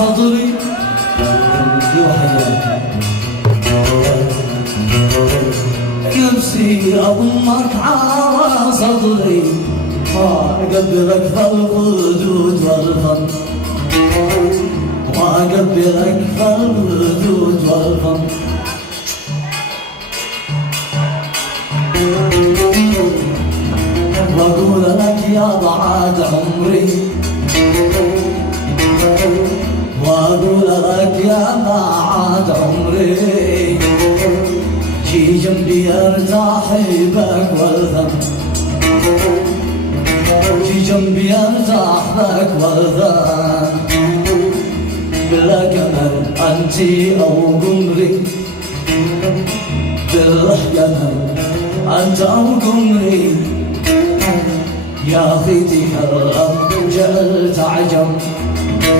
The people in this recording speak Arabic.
صدري نفسي أضمك على صدري ما أقبلك فالخدود والفن ما أقبلك فالخدود والفن وأقول لك يا بعد عمري وأقول لك يا بعد عمري جي جنبي ارتاح بك والذم جي جنبي ارتاح بك والذم بلا كمل انتي او قمري بالله كمل انت او قمري يا خيتي هالأرض جعلت عجم